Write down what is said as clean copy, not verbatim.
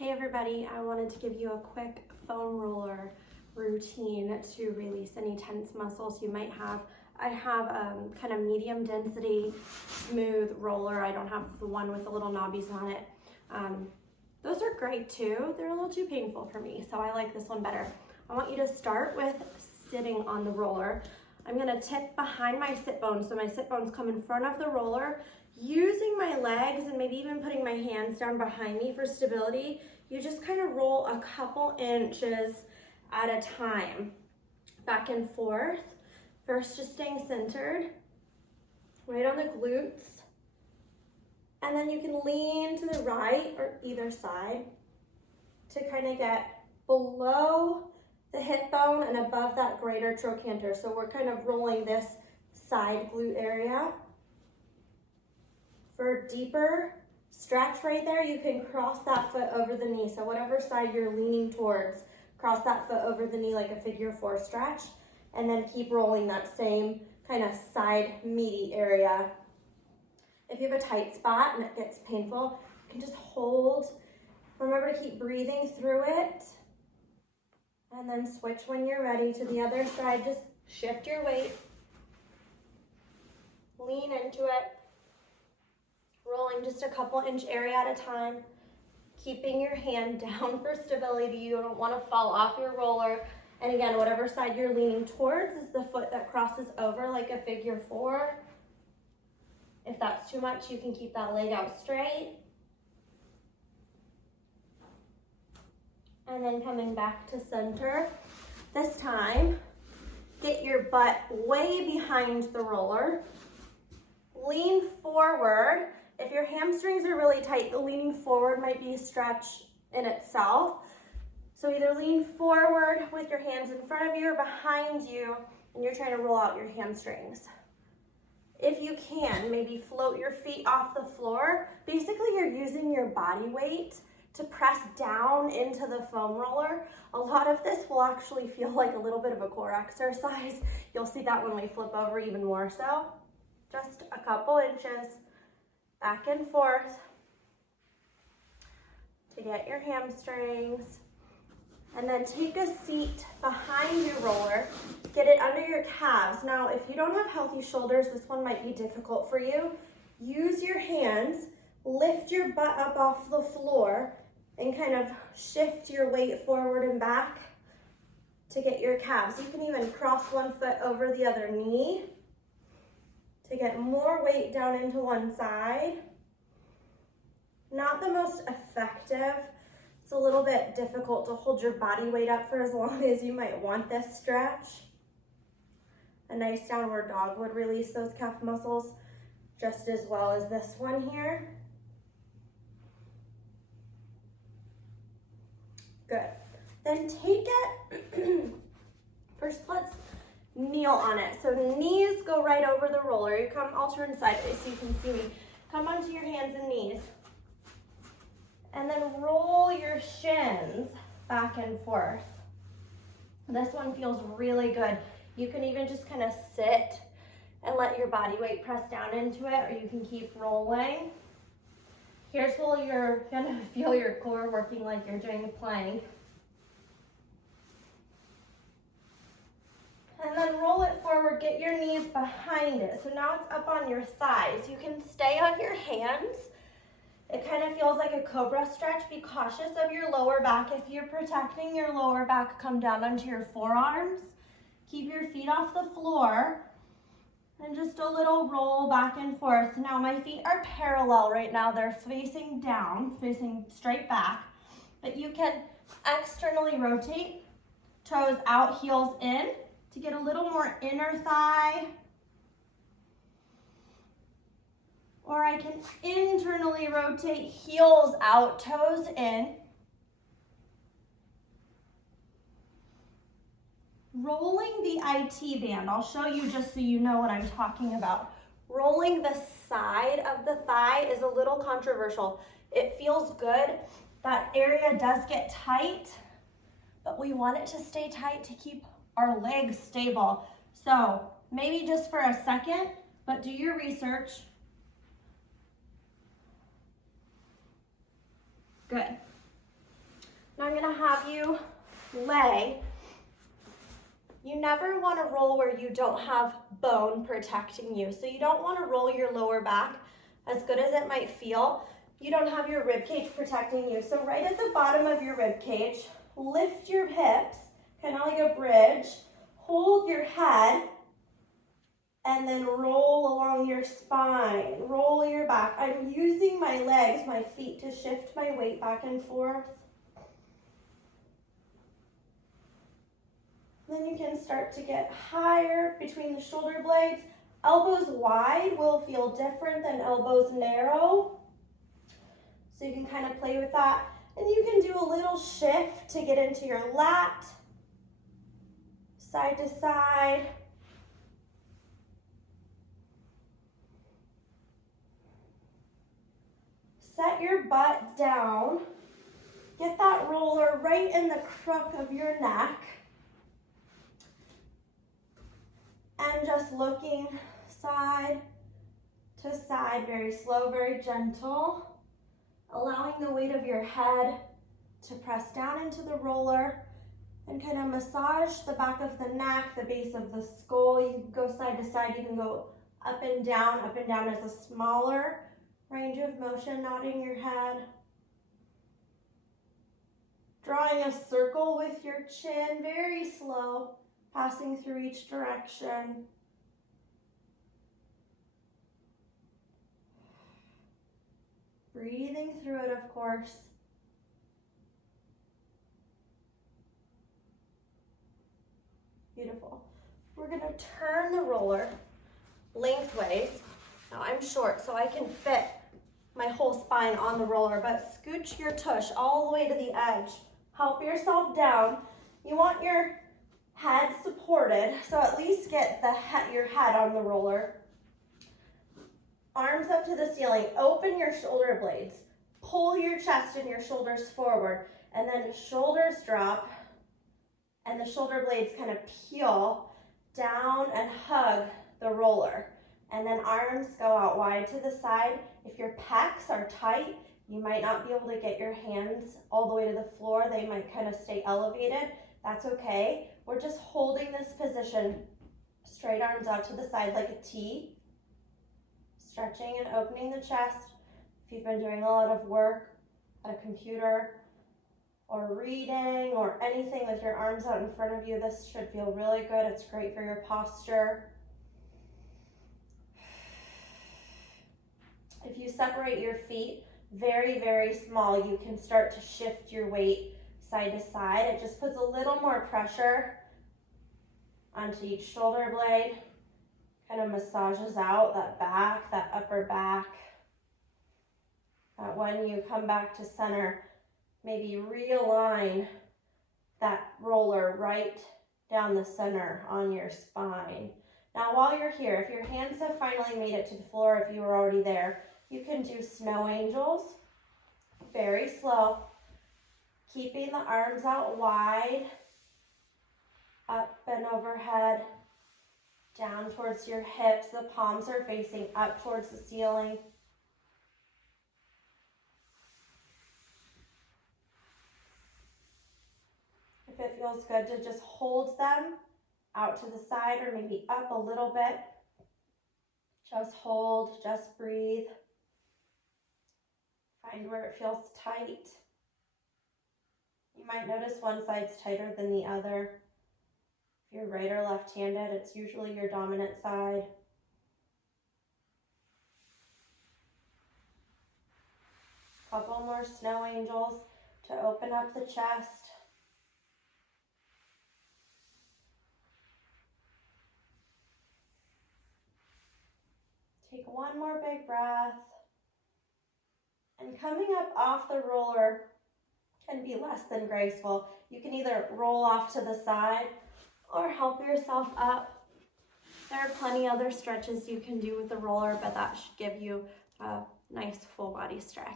Hey everybody, I wanted to give you a quick foam roller routine to release any tense muscles you might have. I have kind of medium density, smooth roller. I don't have the one with the little knobbies on it. Those are great too. They're a little too painful for me, so I like this one better. I want you to start with sitting on the roller. I'm gonna tip behind my sit bones, so my sit bones come in front of the roller. Using my legs and maybe even putting my hands down behind me for stability, you just kind of roll a couple inches at a time, back and forth. First, just staying centered, right on the glutes. And then you can lean to the right or either side to kind of get below the hip bone and above that greater trochanter. So we're kind of rolling this side glute area. For a deeper stretch right there, you can cross that foot over the knee. So whatever side you're leaning towards, cross that foot over the knee like a figure four stretch, and then keep rolling that same kind of side meaty area. If you have a tight spot and it gets painful, you can just hold. Remember to keep breathing through it. And then switch when you're ready to the other side. Just shift your weight. Lean into it. Rolling just a couple inch area at a time. Keeping your hand down for stability. You don't want to fall off your roller. And again, whatever side you're leaning towards is the foot that crosses over like a figure four. If that's too much, you can keep that leg out straight. And then coming back to center. This time, get your butt way behind the roller. Lean forward. If your hamstrings are really tight, the leaning forward might be a stretch in itself. So either lean forward with your hands in front of you or behind you, and you're trying to roll out your hamstrings. If you can, maybe float your feet off the floor. Basically, you're using your body weight to press down into the foam roller. A lot of this will actually feel like a little bit of a core exercise. You'll see that when we flip over even more so. Just a couple inches back and forth to get your hamstrings. And then take a seat behind your roller. Get it under your calves. Now, if you don't have healthy shoulders, this one might be difficult for you. Use your hands, lift your butt up off the floor, and kind of shift your weight forward and back to get your calves. You can even cross one foot over the other knee to get more weight down into one side. Not the most effective. It's a little bit difficult to hold your body weight up for as long as you might want this stretch. A nice downward dog would release those calf muscles just as well as this one here. Good. Then take it, first let's kneel on it. So knees go right over the roller. You come, I'll turn sideways so you can see me. Come onto your hands and knees. And then roll your shins back and forth. This one feels really good. You can even just kind of sit and let your body weight press down into it, or you can keep rolling. Here's where you're gonna feel your core working like you're doing a plank. And then roll it forward, get your knees behind it. So now it's up on your thighs. You can stay on your hands. It kind of feels like a cobra stretch. Be cautious of your lower back. If you're protecting your lower back, come down onto your forearms. Keep your feet off the floor. And just a little roll back and forth. Now my feet are parallel right now. They're facing down, facing straight back. But you can externally rotate, toes out, heels in, to get a little more inner thigh. Or I can internally rotate, heels out, toes in. Rolling the IT band, I'll show you just so you know what I'm talking about. Rolling the side of the thigh is a little controversial. It feels good. That area does get tight, but we want it to stay tight to keep our legs stable. So maybe just for a second, but do your research. Good. Now I'm gonna have you lay. You never wanna roll where you don't have bone protecting you. So you don't wanna roll your lower back, as good as it might feel. You don't have your rib cage protecting you. So right at the bottom of your rib cage, lift your hips, kind of like a bridge, hold your head, and then roll along your spine, roll your back. I'm using my legs, my feet, to shift my weight back and forth. Then you can start to get higher between the shoulder blades. Elbows wide will feel different than elbows narrow. So you can kind of play with that. And you can do a little shift to get into your lat, side to side. Set your butt down. Get that roller right in the crook of your neck. And just looking side to side, very slow, very gentle. Allowing the weight of your head to press down into the roller and kind of massage the back of the neck, the base of the skull. You can go side to side, you can go up and down as a smaller range of motion, nodding your head. Drawing a circle with your chin, very slow, passing through each direction. Breathing through it, of course. Beautiful. We're gonna turn the roller lengthways. Now I'm short, so I can fit my whole spine on the roller, but scooch your tush all the way to the edge. Help yourself down. You want your head supported, so at least get your head on the roller. Arms up to the ceiling, open your shoulder blades, pull your chest and your shoulders forward, and then shoulders drop, and the shoulder blades kind of peel down and hug the roller. And then arms go out wide to the side. If your pecs are tight, you might not be able to get your hands all the way to the floor. They might kind of stay elevated. That's okay. We're just holding this position, straight arms out to the side like a T. Stretching and opening the chest. If you've been doing a lot of work at a computer or reading or anything with your arms out in front of you, this should feel really good. It's great for your posture. If you separate your feet very, very small, you can start to shift your weight side to side. It just puts a little more pressure onto each shoulder blade. Kind of massages out that back, that upper back. That when you come back to center, maybe realign that roller right down the center on your spine. Now while you're here, if your hands have finally made it to the floor, if you were already there, you can do snow angels, very slow, keeping the arms out wide, up and overhead, down towards your hips. The palms are facing up towards the ceiling. If it feels good to just hold them out to the side or maybe up a little bit, just hold, just breathe. Find where it feels tight. You might notice one side's tighter than the other. If you're right or left-handed, it's usually your dominant side. Couple more snow angels to open up the chest. Take one more big breath. And coming up off the roller can be less than graceful. You can either roll off to the side or help yourself up. There are plenty other stretches you can do with the roller, but that should give you a nice full body stretch.